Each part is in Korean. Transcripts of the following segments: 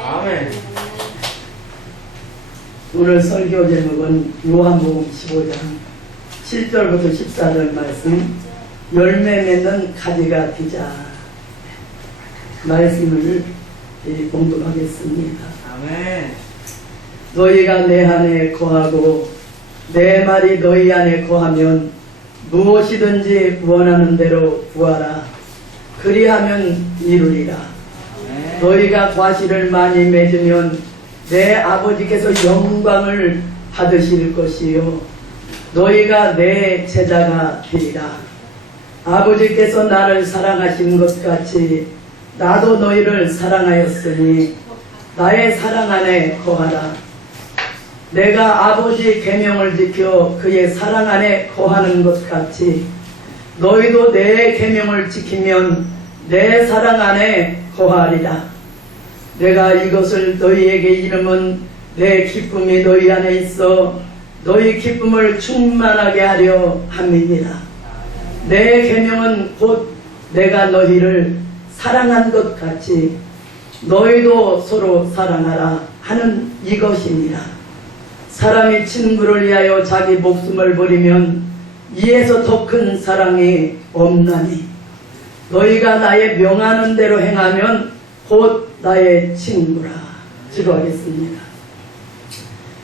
아멘. 오늘 설교 제목은 요한복음 15장 7절부터 14절 말씀, 열매 맺는 가지가 되자 말씀을 공독하겠습니다. 아멘. 너희가 내 안에 거하고 내 말이 너희 안에 거하면 무엇이든지 원하는 대로 구하라. 그리하면 이루리라. 너희가 과실을 많이 맺으면 내 아버지께서 영광을 받으실 것이요 너희가 내 제자가 되리라. 아버지께서 나를 사랑하신 것 같이 나도 너희를 사랑하였으니 나의 사랑 안에 거하라. 내가 아버지 계명을 지켜 그의 사랑 안에 거하는 것 같이 너희도 내 계명을 지키면 내 사랑 안에 거하리라. 내가 이것을 너희에게 이름은 내 기쁨이 너희 안에 있어 너희 기쁨을 충만하게 하려 함이니라. 내 계명은 곧 내가 너희를 사랑한 것 같이 너희도 서로 사랑하라 하는 이것이니라. 사람이 친구를 위하여 자기 목숨을 버리면 이에서 더 큰 사랑이 없나니 너희가 나의 명하는 대로 행하면 곧 나의 친구라. 기도하겠습니다.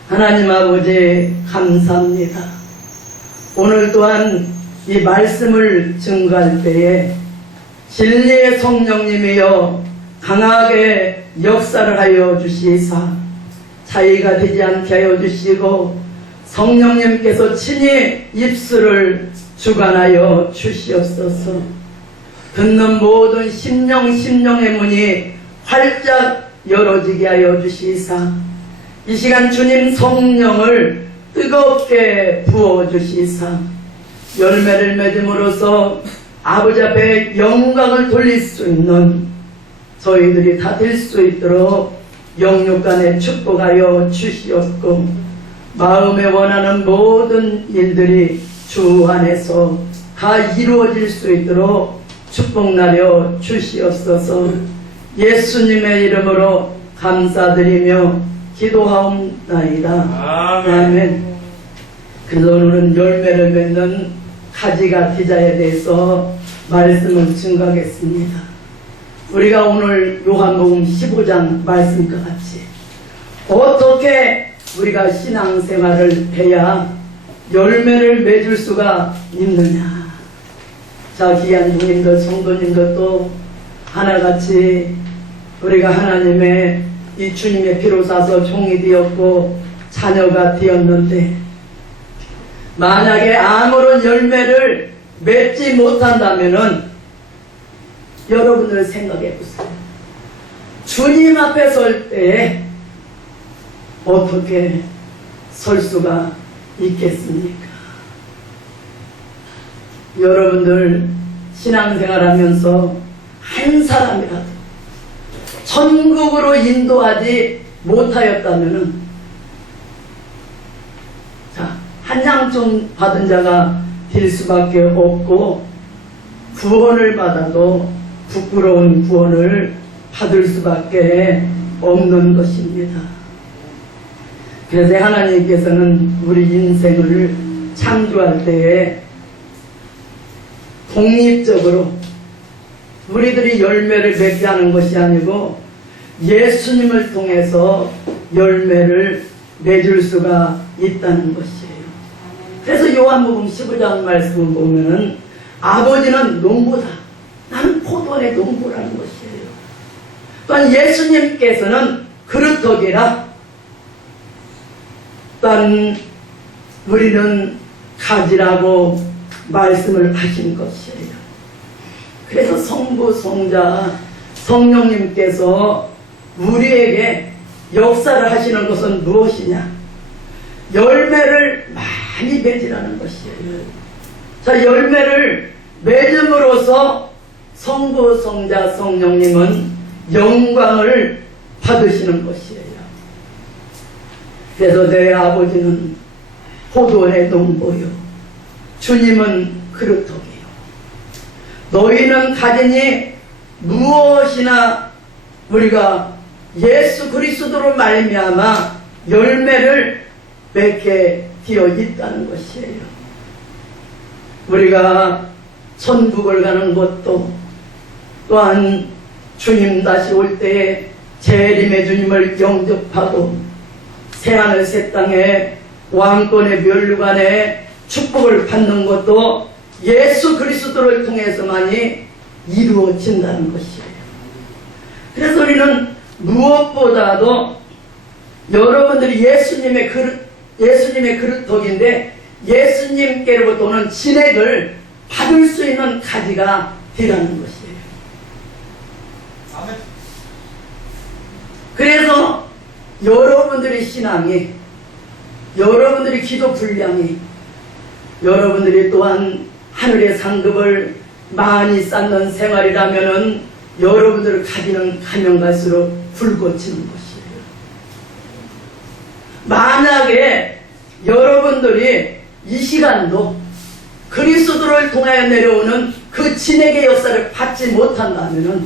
하나님 아버지 감사합니다. 오늘 또한 이 말씀을 증거할 때에 진리의 성령님이여 강하게 역사를 하여 주시사 차이가 되지 않게 하여 주시고 성령님께서 친히 입술을 주관하여 주시옵소서. 듣는 모든 심령의 문이 활짝 열어지게 하여 주시사 이 시간 주님 성령을 뜨겁게 부어주시사 열매를 맺음으로써 아버지 앞에 영광을 돌릴 수 있는 저희들이 다 될 수 있도록 영육간에 축복하여 주시옵고 마음에 원하는 모든 일들이 주 안에서 다 이루어질 수 있도록 축복나려 주시옵소서. 예수님의 이름으로 감사드리며 기도하옵나이다. 아멘. 그래서 오늘은 열매를 맺는 가지가 되자에 대해서 말씀을 증거하겠습니다. 우리가 오늘 요한복음 15장 말씀과 같이 어떻게 우리가 신앙생활을 해야 열매를 맺을 수가 있느냐. 자, 귀한 주님들, 성도님들도 하나같이 우리가 하나님의 이 주님의 피로 사서 종이 되었고 자녀가 되었는데 만약에 아무런 열매를 맺지 못한다면은 여러분들 생각해 보세요. 주님 앞에 설 때에 어떻게 설 수가 있겠습니까? 여러분들 신앙생활 하면서 한 사람이라도 천국으로 인도하지 못하였다면은 자, 한양종 받은 자가 될 수밖에 없고 구원을 받아도 부끄러운 구원을 받을 수밖에 없는 것입니다. 그래서 하나님께서는 우리 인생을 창조할 때에 독립적으로 우리들이 열매를 맺게 하는 것이 아니고 예수님을 통해서 열매를 맺을 수가 있다는 것이에요. 그래서 요한복음 15장 말씀을 보면은 아버지는 농부다. 나는 포도원의 농부라는 것이에요. 또한 예수님께서는 그루터기라. 또한 우리는 가지라고 말씀을 하신 것이에요. 그래서 성부, 성자, 성령님께서 우리에게 역사를 하시는 것은 무엇이냐? 열매를 많이 맺으라는 것이에요. 자, 열매를 맺음으로써 성부, 성자, 성령님은 영광을 받으시는 것이에요. 그래서 내 아버지는 포도원의 농부요 주님은 그루터기요 너희는 가지니 무엇이나 우리가 예수 그리스도로 말미암아 열매를 맺게 되어 있다는 것이에요. 우리가 천국을 가는 것도 또한 주님 다시 올 때에 재림의 주님을 영접하고 새하늘 새 땅에 왕권의 멸류관에 축복을 받는 것도 예수 그리스도를 통해서만이 이루어진다는 것이에요. 그래서 우리는 무엇보다도 여러분들이 예수님의 그릇독인데 예수님께로부터 오는 진액을 받을 수 있는 가지가 되라는 것이에요. 그래서 여러분들의 신앙이, 여러분들의 기도 분량이, 여러분들이 또한 하늘의 상급을 많이 쌓는 생활이라면은 여러분들을 가지는 가면 갈수록 굵어지는 것이에요. 만약에 여러분들이 이 시간도 그리스도를 통하여 내려오는 그 진액의 역사를 받지 못한다면은,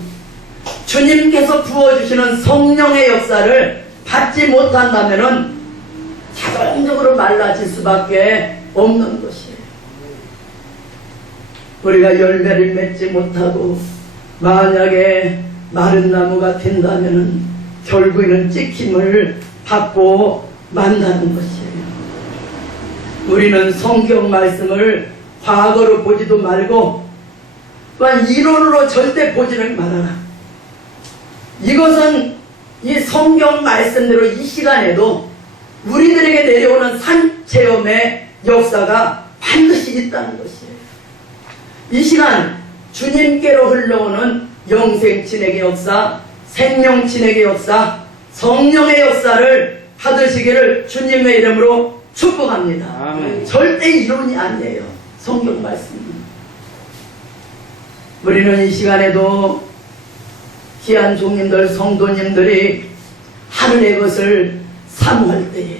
주님께서 부어주시는 성령의 역사를 받지 못한다면은 자동적으로 말라질 수밖에 없는 것이에요. 우리가 열매를 맺지 못하고 만약에 마른 나무가 된다면은 결국에는 찍힘을 받고 만나는 것이에요. 우리는 성경 말씀을 과거로 보지도 말고 또한 이론으로 절대 보지를 말아라. 이것은 이 성경 말씀대로 이 시간에도 우리들에게 내려오는 산체험의 역사가 반드시 있다는 것이에요. 이 시간 주님께로 흘러오는 영생진액의 역사, 생명진액의 역사, 성령의 역사를 받으시기를 주님의 이름으로 축복합니다. 아멘. 절대 이론이 아니에요. 성경 말씀은. 우리는 이 시간에도 귀한 종님들, 성도님들이 하늘의 것을 사모할 때에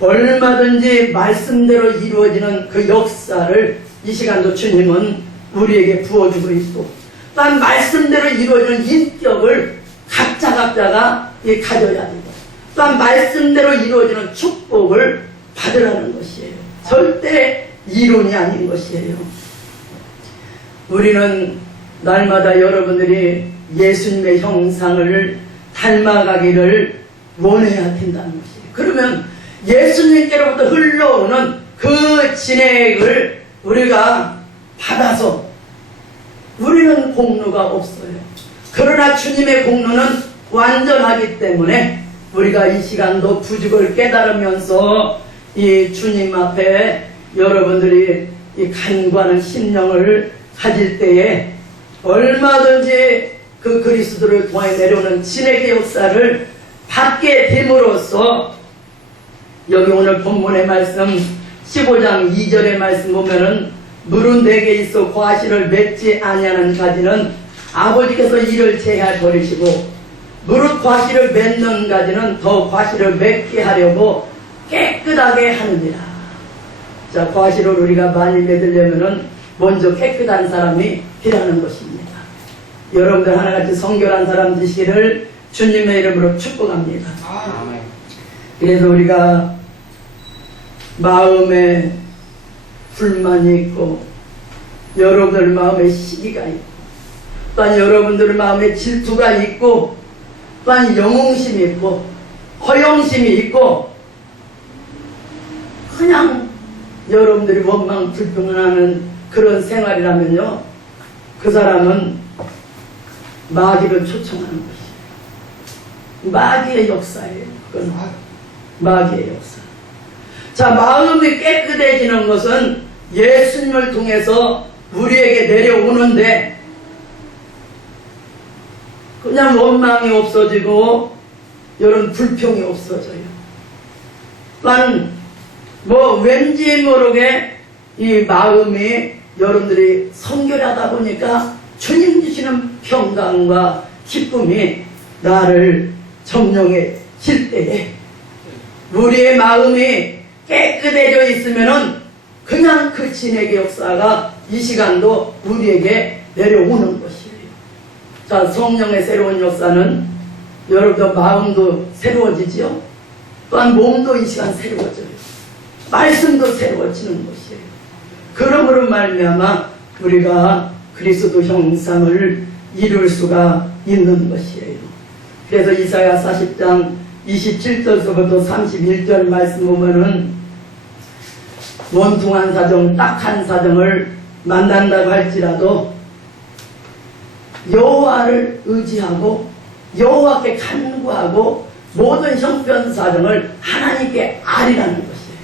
얼마든지 말씀대로 이루어지는 그 역사를 이 시간도 주님은 우리에게 부어주고 있고, 또한 말씀대로 이루어지는 인격을 각자가 가져야 되고, 또한 말씀대로 이루어지는 축복을 받으라는 것이에요. 절대 이론이 아닌 것이에요. 우리는 날마다 여러분들이 예수님의 형상을 닮아가기를 원해야 된다는 것이에요. 그러면 예수님께로부터 흘러오는 그 진액을 우리가 받아서 우리는 공로가 없어요. 그러나 주님의 공로는 완전하기 때문에 우리가 이 시간도 부족을 깨달으면서 이 주님 앞에 여러분들이 이 간구하는 심령을 가질 때에 얼마든지 그 그리스도를 통해 내려오는 진액의 역사를 받게 됨으로써, 여기 오늘 본문의 말씀 15장 2절의 말씀 보면은 물은 내게 있어 과실을 맺지 아니하는 가지는 아버지께서 이를 제하여 버리시고 무릇 과실을 맺는 가지는 더 과실을 맺게 하려고 깨끗하게 하느니라. 자, 과실을 우리가 많이 맺으려면은 먼저 깨끗한 사람이 되라는 것입니다. 여러분들 하나같이 성결한 사람 되시기를 주님의 이름으로 축복합니다. 아멘. 그래서 우리가 마음에 불만이 있고, 여러분들 마음에 시기가 있고, 또한 여러분들 마음에 질투가 있고, 또한 영웅심이 있고, 허영심이 있고, 그냥 여러분들이 원망 불평하는 그런 생활이라면요, 그 사람은 마귀를 초청하는 것이에요. 마귀의 역사예요. 그건 마귀의 역사. 자, 마음이 깨끗해지는 것은 예수님을 통해서 우리에게 내려오는데, 그냥 원망이 없어지고 이런 불평이 없어져요. 또한 왠지 모르게 이 마음이 여러분들이 성결하다 보니까 주님 주시는 평강과 기쁨이 나를 점령해질 때에 우리의 마음이 깨끗해져 있으면은 그냥 그 진액의 역사가 이 시간도 우리에게 내려오는 것이에요. 자, 성령의 새로운 역사는 여러분들 마음도 새로워지지요. 또한 몸도 이 시간 새로워져요. 말씀도 새로워지는 것이에요. 그러므로 말미암아 우리가 그리스도 형상을 이룰 수가 있는 것이에요. 그래서 이사야 40장 27절서부터 31절 말씀 보면은 원통한 사정, 딱한 사정을 만난다고 할지라도 여호와를 의지하고 여호와께 간구하고 모든 형편 사정을 하나님께 아리라는 것이에요.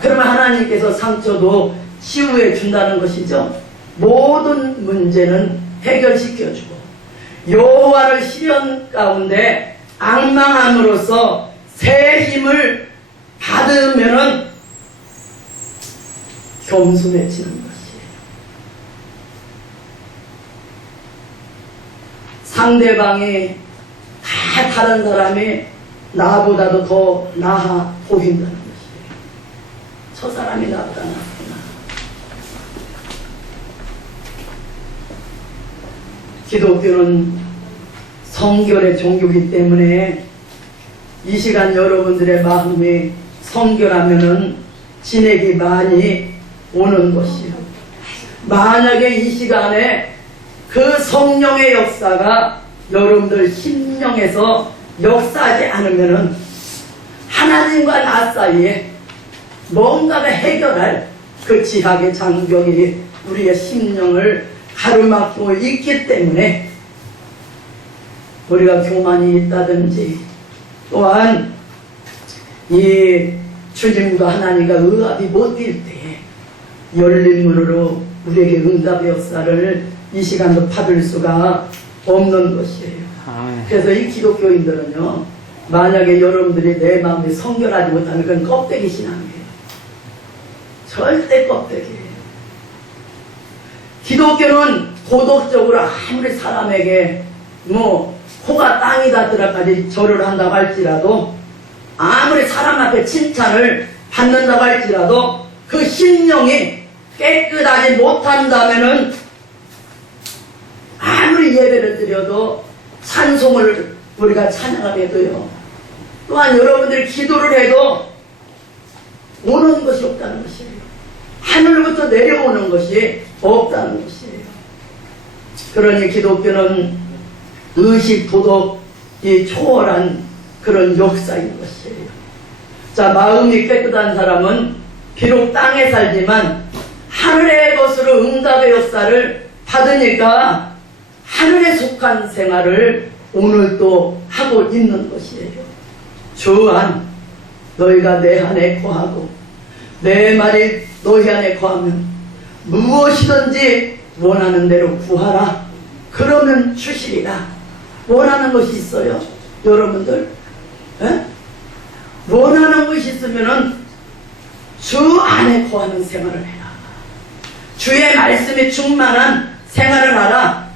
그러면 하나님께서 상처도 치유해 준다는 것이죠. 모든 문제는 해결시켜주고 여호와를 시련 가운데 앙망함으로써 새 힘을 받으면은 겸손해지는 것이에요. 상대방이 다 다른 사람이 나보다도 더 나아 보인다는 것이에요. 저 사람이 나보다 낫구나. 기독교는 성결의 종교이기 때문에 이 시간 여러분들의 마음이 성결하면은 진액이 많이 오는 것이요. 만약에 이 시간에 그 성령의 역사가 여러분들 심령에서 역사하지 않으면은 하나님과 나 사이에 뭔가가 해결할 그 지학의 장벽이 우리의 심령을 가로막고 있기 때문에 우리가 교만이 있다든지 또한 이 주님과 하나님과 의합이 못 될 때에 열린 문으로 우리에게 응답의 역사를 이 시간도 받을 수가 없는 것이에요. 그래서 이 기독교인들은요, 만약에 여러분들이 내 마음이 성결하지 못하면 그건 껍데기 신앙이에요. 절대 껍데기예요. 기독교는 도덕적으로 아무리 사람에게 코가 땅이 닿더라까지 절을 한다고 할지라도 아무리 사람 앞에 칭찬을 받는다고 할지라도 그 심령이 깨끗하지 못한다면은 아무리 예배를 드려도 찬송을 우리가 찬양을 해도요, 또한 여러분들이 기도를 해도 오는 것이 없다는 것이에요. 하늘로부터 내려오는 것이 없다는 것이에요. 그러니 기독교는 의식, 도덕이 초월한 그런 역사인 것이에요. 자, 마음이 깨끗한 사람은 비록 땅에 살지만 하늘의 것으로 응답의 역사를 받으니까 하늘에 속한 생활을 오늘도 하고 있는 것이에요. 주안, 너희가 내 안에 거하고 내 말이 너희 안에 거하면 무엇이든지 원하는 대로 구하라. 그러면 주시리라. 원하는 것이 있어요? 여러분들? 에? 원하는 것이 있으면은 주 안에 거하는 생활을 해라. 주의 말씀에 충만한 생활을 하라.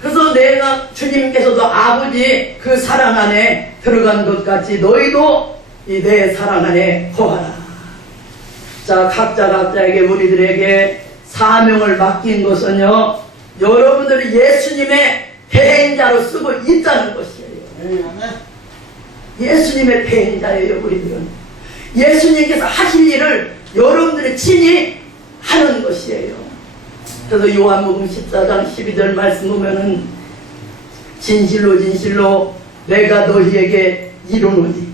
그래서 내가 주님께서도 아버지 그 사랑 안에 들어간 것 같이 너희도 이 내 사랑 안에 거하라. 자, 각자에게 우리들에게 사명을 맡긴 것은요, 여러분들이 예수님의 대행자로 쓰고 있다는 것이에요. 예수님의 대행자예요. 우리들은 예수님께서 하실 일을 여러분들이 친히 하는 것이에요. 그래서 요한복음 14장 12절 말씀 보면은 진실로 진실로 내가 너희에게 이르노니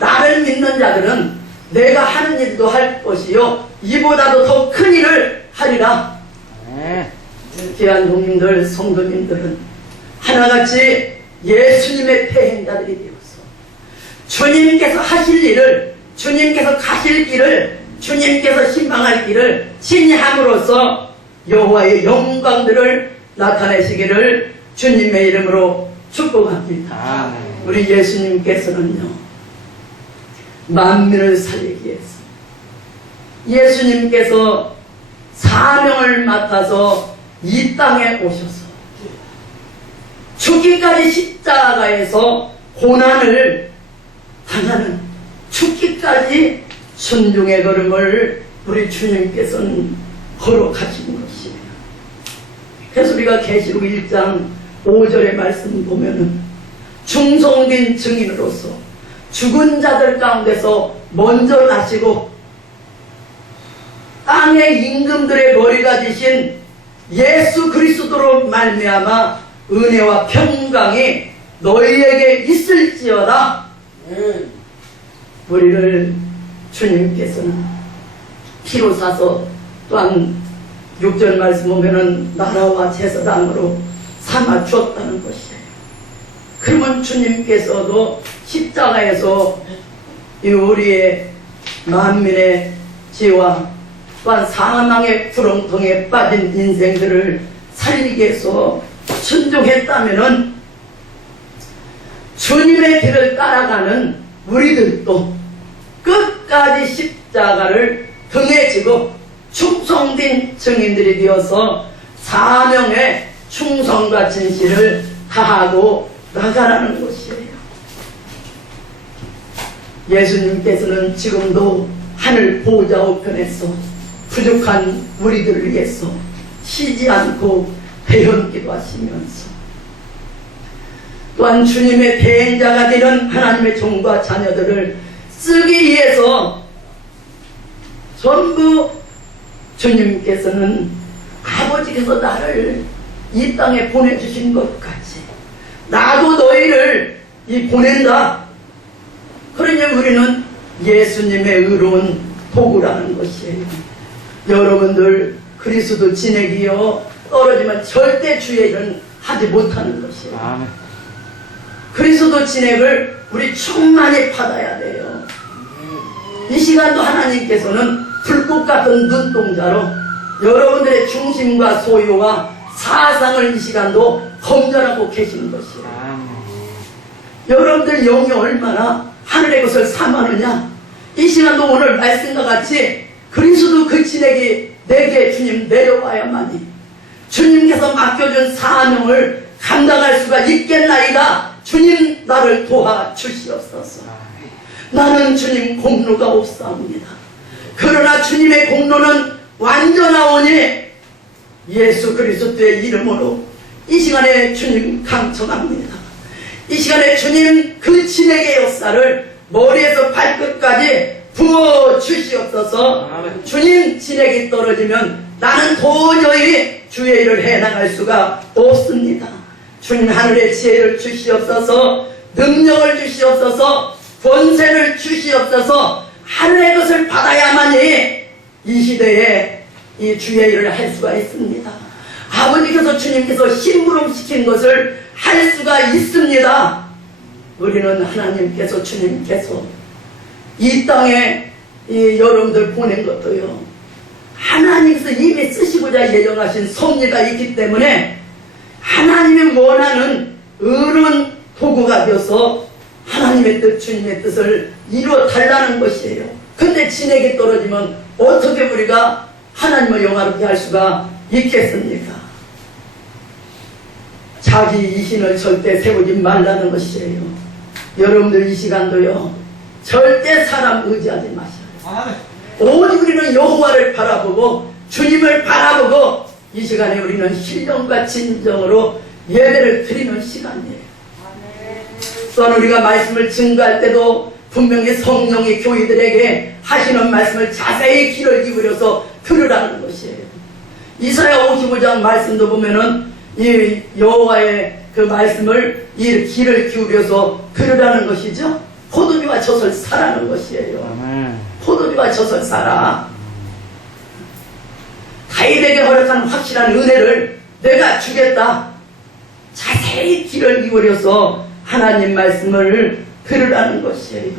나를 믿는 자들은 내가 하는 일도 할 것이요 이보다도 더 큰 일을 하리라. 귀한 동님들, 성도님들은 하나같이 예수님의 대행자들이 되어서 주님께서 하실 일을, 주님께서 가실 길을, 주님께서 신방할 길을 친히 함으로써 여호와의 영광들을 나타내시기를 주님의 이름으로 축복합니다. 우리 예수님께서는요, 만민을 살리기 위해서 예수님께서 사명을 맡아서 이 땅에 오셔서 죽기까지 십자가에서 고난을 당하는, 죽기까지 순종의 걸음을 우리 주님께서는 걸어가신 것이에요. 그래서 우리가 계시록 1장 5절의 말씀 보면은 충성된 증인으로서 죽은 자들 가운데서 먼저 나시고 땅의 임금들의 머리가 되신 예수 그리스도로 말미암아 은혜와 평강이 너희에게 있을지어다. 우리를 주님께서는 피로 사서 또한 6절 말씀 보면은 나라와 제사장으로 삼아 주었다는 것이에요. 그러면 주님께서도 십자가에서 이 우리의 만민의 죄와 또한 사망의 구렁텅이에 빠진 인생들을 살리기 위해서 순종했다면은 주님의 길을 따라가는 우리들도 끝까지 십자가를 등에 지고 충성된 증인들이 되어서 사명의 충성과 진실을 다하고 나가라는 것이에요. 예수님께서는 지금도 하늘 보좌 우편에서 부족한 우리들을 위해서 쉬지 않고 배언기도 하시면서 또한 주님의 대행자가 되는 하나님의 종과 자녀들을 쓰기 위해서 전부 주님께서는 아버지께서 나를 이 땅에 보내주신 것 같이 나도 너희를 보낸다. 그러니 우리는 예수님의 의로운 도구라는 것이에요. 여러분들 그리스도 진액이요 떨어지면 절대 주의 일은 하지 못하는 것이에요. 아멘. 그리스도 진액을 우리 충만히 받아야 돼요. 이 시간도 하나님께서는 불꽃 같은 눈동자로 여러분들의 중심과 소유와 사상을 이 시간도 검열하고 계시는 것이에요. 여러분들 영이 얼마나 하늘의 것을 삼하느냐. 이 시간도 오늘 말씀과 같이 그리스도 그 진액이 내게 주님 내려와야만이 주님께서 맡겨준 사명을 감당할 수가 있겠나이다. 주님 나를 도와주시옵소서. 나는 주님 공로가 없사옵니다. 그러나 주님의 공로는 완전하오니 예수 그리스도의 이름으로 이 시간에 주님 강청합니다. 이 시간에 주님 그 진액의 역사를 머리에서 발끝까지 부어 주시옵소서. 주님 진액이 떨어지면 나는 도저히 주의 일을 해나갈 수가 없습니다. 주님 하늘의 지혜를 주시옵소서. 능력을 주시옵소서. 권세를 주시옵소서. 하늘의 것을 받아야만이 이 시대에 이 주의 일을 할 수가 있습니다. 아버지께서 주님께서 심부름시킨 것을 할 수가 있습니다. 우리는 하나님께서 주님께서 이 땅에 여러분들 보낸 것도요 하나님께서 이미 쓰시고자 예정하신 섭리가 있기 때문에 하나님의 원하는 의로운 도구가 되어서 하나님의 뜻, 주님의 뜻을 이루어 달라는 것이에요. 근데 진액이 떨어지면 어떻게 우리가 하나님을 영화롭게 할 수가 있겠습니까? 자기 이신을 절대 세우지 말라는 것이에요. 여러분들 이 시간도요 절대 사람 의지하지 마셔요. 오직 우리는 여호와를 바라보고 주님을 바라보고 이 시간에 우리는 신령과 진정으로 예배를 드리는 시간이에요. 또한 우리가 말씀을 증거할 때도 분명히 성령이 교회들에게 하시는 말씀을 자세히 귀를 기울여서 들으라는 것이에요. 이사야 55장 말씀도 보면은 이 여호와의 그 말씀을 이 귀를 기울여서 들으라는 것이죠. 포도주와 젖을 사라는 것이에요. 포도주와 젖을 사라. 다윗에게 허락한 확실한 은혜를 내가 주겠다. 자세히 귀를 기울여서 하나님 말씀을 들으라는 것이에요.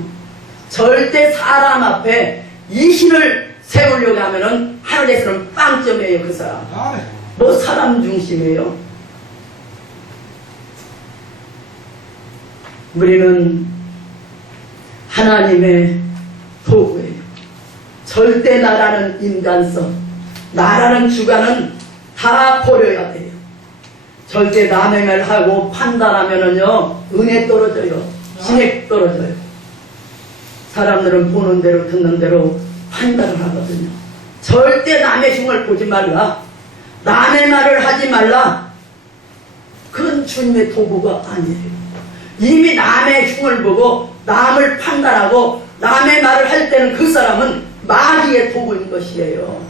절대 사람 앞에 이신을 세우려고 하면은 하늘에서는 빵점이에요. 그 사람 뭐 사람 중심이에요. 우리는 하나님의 도구예요. 절대 나라는 인간성, 나라는 주관은 다 버려야 돼요. 절대 남행을 하고 판단하면은요 은혜 떨어져요. 진액 떨어져요. 사람들은 보는 대로 듣는 대로 판단을 하거든요. 절대 남의 흉을 보지 말라. 남의 말을 하지 말라. 그건 그것은 주님의 도구가 아니에요. 이미 남의 흉을 보고 남을 판단하고 남의 말을 할 때는 그 사람은 마귀의 도구인 것이에요.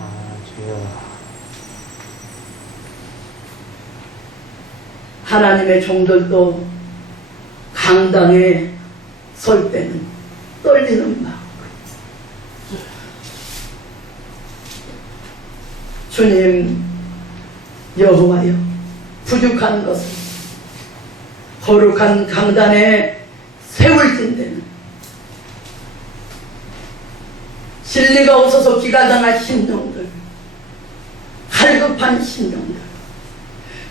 하나님의 종들도 강당에 설 때는 떨리는 마음. 주님 여호와여, 부족한 것을 거룩한 강단에 세울진대는 진리가 없어서 기가당한 심령들, 갈급한 심령들,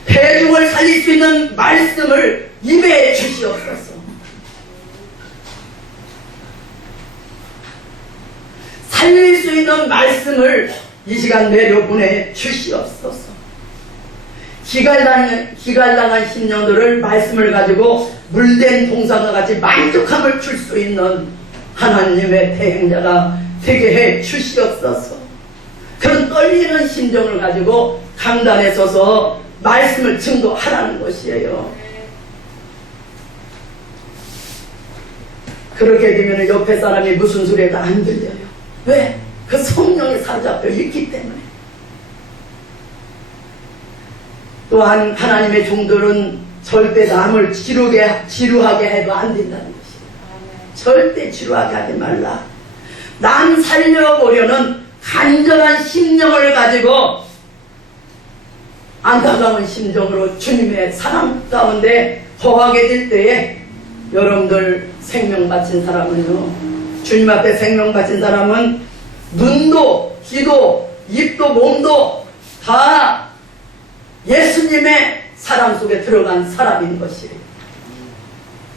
대중을 살릴 수 있는 말씀을 입에 주시옵소서. 살릴 수 있는 말씀을 이 시간 내려보내 주시옵소서. 기갈당한 심령들을 말씀을 가지고 물된 동상과 같이 만족함을 줄 수 있는 하나님의 대행자가 되게 해 주시옵소서. 그런 떨리는 심정을 가지고 강단에 서서 말씀을 증거하라는 것이에요. 그렇게 되면 옆에 사람이 무슨 소리도 안 들려요. 왜? 그 성령에 사로잡혀 있기 때문에. 또한 하나님의 종들은 절대 남을 지루하게 해도 안 된다는 것이에요. 절대 지루하게 하지 말라. 남 살려보려는 간절한 심령을 가지고 안타까운 심정으로 주님의 사랑 가운데 거하게 될 때에 여러분들 생명 바친 사람은요, 주님 앞에 생명 바친 사람은 눈도 귀도 입도 몸도 다 예수님의 사랑 속에 들어간 사람인 것이에요.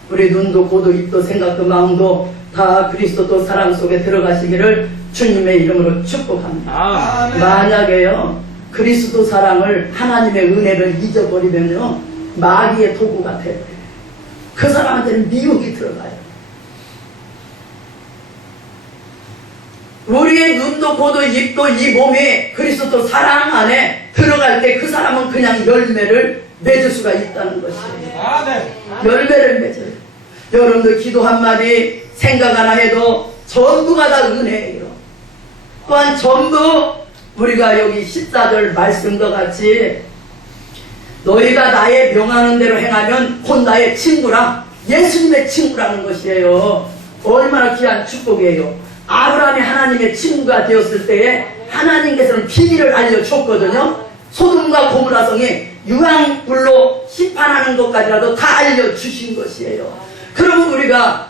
우리 눈도 고도 입도 생각도 마음도 다 그리스도 사랑 속에 들어가시기를 주님의 이름으로 축복합니다. 만약에요 그리스도 사랑을, 하나님의 은혜를 잊어버리면요 마귀의 도구가 되어버려요. 그 사람한테는 미혹이 들어가요. 우리의 눈도 고도 입도 이 몸이 그리스도 사랑 안에 들어갈 때 그 사람은 그냥 열매를 맺을 수가 있다는 것이에요. 열매를 맺어요. 여러분들 기도 한마디 생각 하나 해도 전부가 다 은혜예요. 또한 전부 우리가 여기 14절 말씀과 같이 너희가 나의 명하는 대로 행하면 곧 나의 친구라, 예수님의 친구라는 것이에요. 얼마나 귀한 축복이에요. 아브라함이 하나님의 친구가 되었을 때에 하나님께서는 비밀을 알려줬거든요. 소돔과 고모라 성이 유황불로 심판하는 것까지라도 다 알려주신 것이에요. 그러면 우리가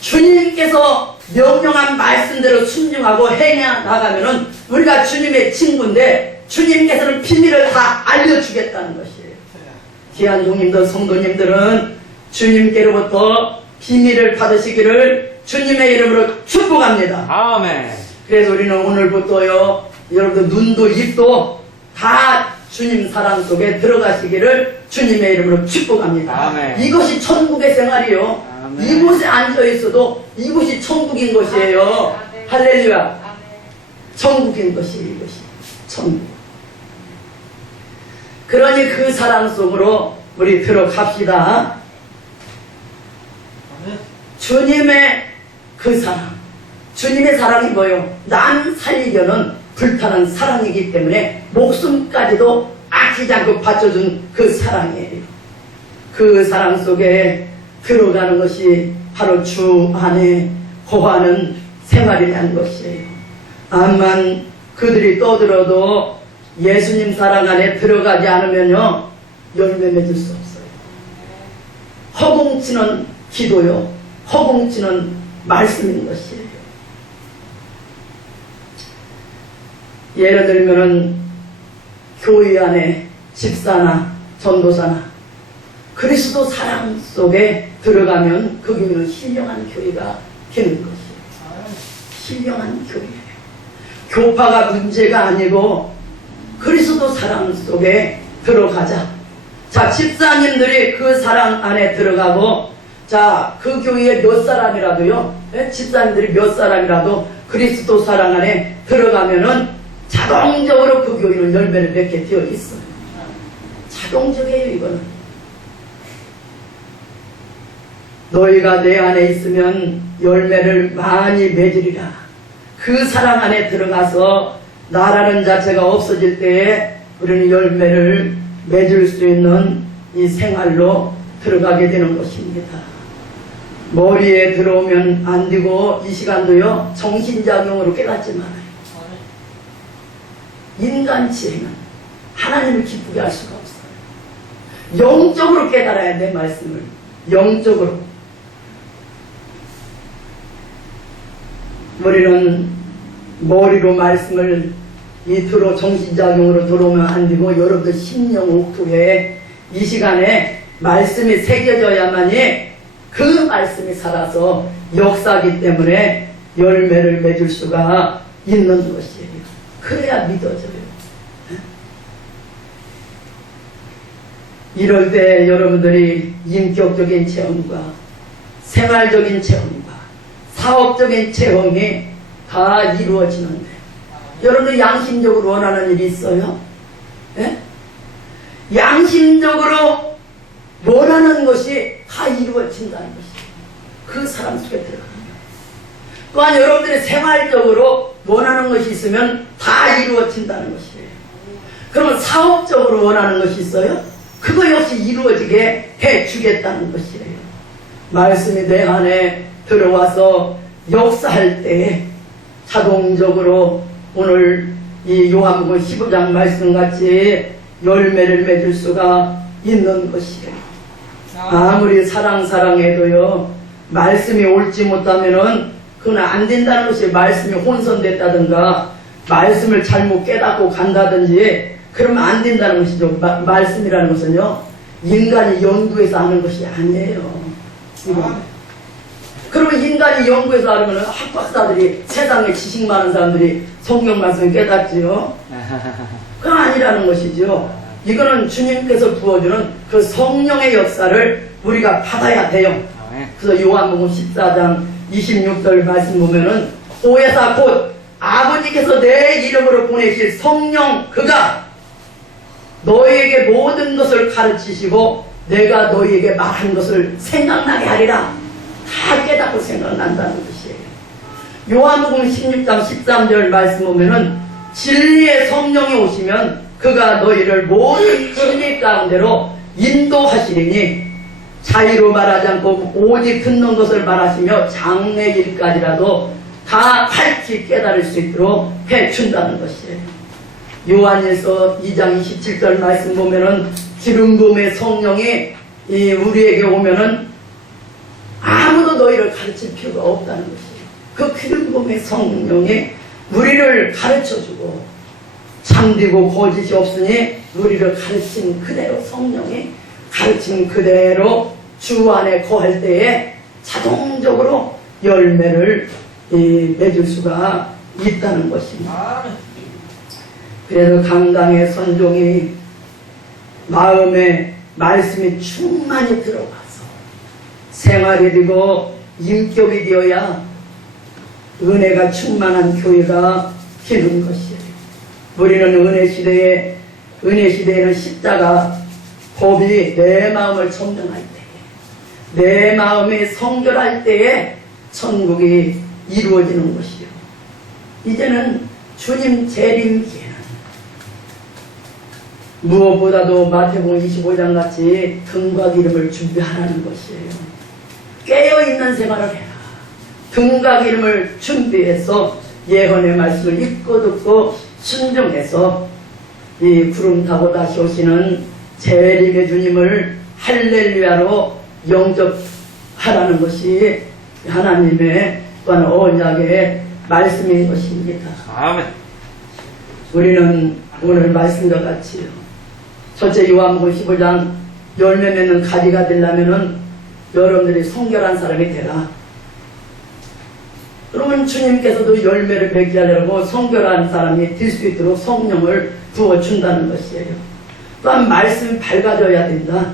주님께서 명령한 말씀대로 순종하고 행해 나가면은 우리가 주님의 친구인데 주님께서는 비밀을 다 알려주겠다는 것이에요. 귀한 종님들, 성도님들은 주님께로부터 비밀을 받으시기를 주님의 이름으로 축복합니다. 아멘. 그래서 우리는 오늘부터요, 여러분들 눈도 입도 다 주님 사랑 속에 들어가시기를 주님의 이름으로 축복합니다. 아멘. 이것이 천국의 생활이요. 아멘. 이곳에 앉아있어도 이곳이 천국인 것이에요. 할렐루야. 천국인 것이 이것이 천국. 그러니 그 사랑 속으로 우리 들어갑시다. 주님의 그 사랑, 주님의 사랑이 뭐요? 남 살리려는 불타는 사랑이기 때문에 목숨까지도 아끼지 않고 바쳐준 그 사랑이에요. 그 사랑 속에 들어가는 것이 바로 주 안에 거하는 생활이라는 것이에요. 암만 그들이 떠들어도 예수님 사랑 안에 들어가지 않으면요 열매 맺을 수 없어요. 허공치는 기도요, 허공치는 말씀인 것이에요. 예를 들면은 교회 안에 집사나 전도사나 그리스도 사랑 속에 들어가면 그 교회는 신령한 교회가 되는 것이에요. 신령한 교회예요. 교파가 문제가 아니고 그리스도 사랑 속에 들어가자. 자, 집사님들이 그 사랑 안에 들어가고, 자, 그 교회에 몇 사람이라도요, 집사님들이 몇 사람이라도 그리스도 사랑 안에 들어가면은 자동적으로 그 교회는 열매를 맺게 되어 있어요. 자동적이에요, 이거는. 너희가 내 안에 있으면 열매를 많이 맺으리라. 그 사랑 안에 들어가서 나라는 자체가 없어질 때에 우리는 열매를 맺을 수 있는 이 생활로 들어가게 되는 것입니다. 머리에 들어오면 안 되고 이 시간도요 정신작용으로 깨닫지 말아요. 인간 지혜는 하나님을 기쁘게 할 수가 없어요. 영적으로 깨달아야 돼. 말씀을 영적으로. 우리는 머리로 말씀을 이틀로 정신작용으로 들어오면 안 되고 여러분들 심령 옥토에 이 시간에 말씀이 새겨져야만이 그 말씀이 살아서 역사하기 때문에 열매를 맺을 수가 있는 것이에요. 그래야 믿어져요. 이럴 때 여러분들이 인격적인 체험과 생활적인 체험과 사업적인 체험이 다 이루어지는데 여러분들 양심적으로 원하는 일이 있어요? 예? 양심적으로 원하는 것이 다 이루어진다는 것이에요. 그 사람 속에 들어갑니다. 또한 여러분들이 생활적으로 원하는 것이 있으면 다 이루어진다는 것이에요. 그러면 사업적으로 원하는 것이 있어요? 그거 역시 이루어지게 해주겠다는 것이에요. 말씀이 내 안에 들어와서 역사할 때에 자동적으로 오늘 이 요한복음 15장 말씀같이 열매를 맺을 수가 있는 것이에요. 아무리 사랑해도요 말씀이 옳지 못하면은 그건 안 된다는 것이 말씀이 혼선됐다든가 말씀을 잘못 깨닫고 간다든지 그러면 안 된다는 것이죠. 말씀이라는 것은요 인간이 연구해서 하는 것이 아니에요. 그러면 인간이 연구해서 하려면 학박사들이 세상에 지식 많은 사람들이 성경 말씀을 깨닫지요. 그건 아니라는 것이죠. 이거는 주님께서 부어주는 그 성령의 역사를 우리가 받아야 돼요. 그래서 요한복음 14장 26절 말씀 보면은 오해사 곧 아버지께서 내 이름으로 보내실 성령 그가 너희에게 모든 것을 가르치시고 내가 너희에게 말한 것을 생각나게 하리라. 다 깨닫고 생각난다는 것이에요. 요한복음 16장 13절 말씀 보면은 진리의 성령이 오시면 그가 너희를 모든 진리 가운데로 인도하시리니 자의로 말하지 않고 오직 듣는 것을 말하시며 장래 일까지라도 다 밝히 깨달을 수 있도록 해준다는 것이에요. 요한일서 2장 27절 말씀 보면은 기름 부음의 성령이 우리에게 오면은 아무도 너희를 가르칠 필요가 없다는 것이에요. 그 기름 부음의 성령이 우리를 가르쳐주고 참되고 거짓이 없으니 우리를 가르친 그대로 성령이 가르친 그대로 주 안에 거할 때에 자동적으로 열매를 맺을 수가 있다는 것입니다. 그래서 강당의 선종이 마음에 말씀이 충만히 들어가서 생활이 되고 인격이 되어야 은혜가 충만한 교회가 되는 것이에요. 우리는 은혜 시대에는 십자가 법이 내 마음을 점령할 때에 내 마음이 성결할 때에 천국이 이루어지는 것이요. 이제는 주님 재림기에는 무엇보다도 마태복음 25장 같이 등과 기름을 준비하라는 것이에요. 깨어있는 생활을 해라. 등과 기름을 준비해서 예언의 말씀을 읽고 듣고 순종해서 이 구름 타고 다시 오시는 재림의 주님을 할렐루야로 영접하라는 것이 하나님의 또한 언약의 말씀인 것입니다. 아멘. 우리는 오늘 말씀과 같이요. 첫째 요한복음 15장 열매 맺는 가지가 되려면은 여러분들이 성결한 사람이 되라. 그러면 주님께서도 열매를 맺게 하려고 성결한 사람이 될 수 있도록 성령을 부어준다는 것이에요. 또한 말씀이 밝아져야 된다.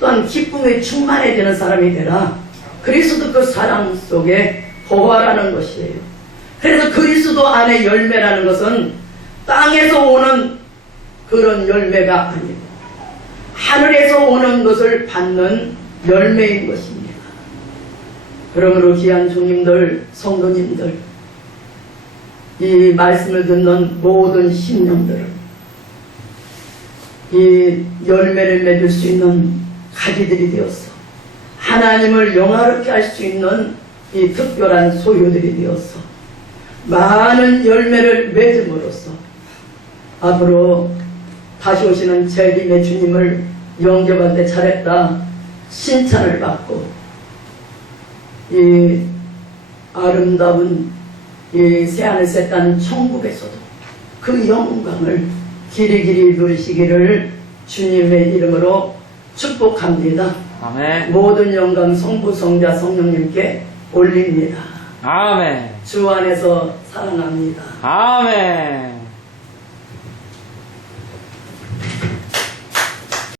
또한 기쁨에 충만해지는 사람이 되라. 그리스도 그 사랑 속에 거하라는 것이에요. 그래서 그리스도 안에 열매라는 것은 땅에서 오는 그런 열매가 아니고 하늘에서 오는 것을 받는 열매인 것입니다. 그러므로 귀한 주님들, 성도님들, 이 말씀을 듣는 모든 심령들을 이 열매를 맺을 수 있는 가지들이 되었어. 하나님을 영화롭게 할 수 있는 이 특별한 소유들이 되었어. 많은 열매를 맺음으로써 앞으로 다시 오시는 재림의 주님을 영접할 때 잘했다 칭찬을 받고 이 아름다운 이 새하늘새 땅 천국에서도 그 영광을 길이길이 누리시기를 주님의 이름으로 축복합니다. 아멘. 모든 영광 성부 성자 성령님께 올립니다. 아멘. 주 안에서 사랑합니다. 아멘.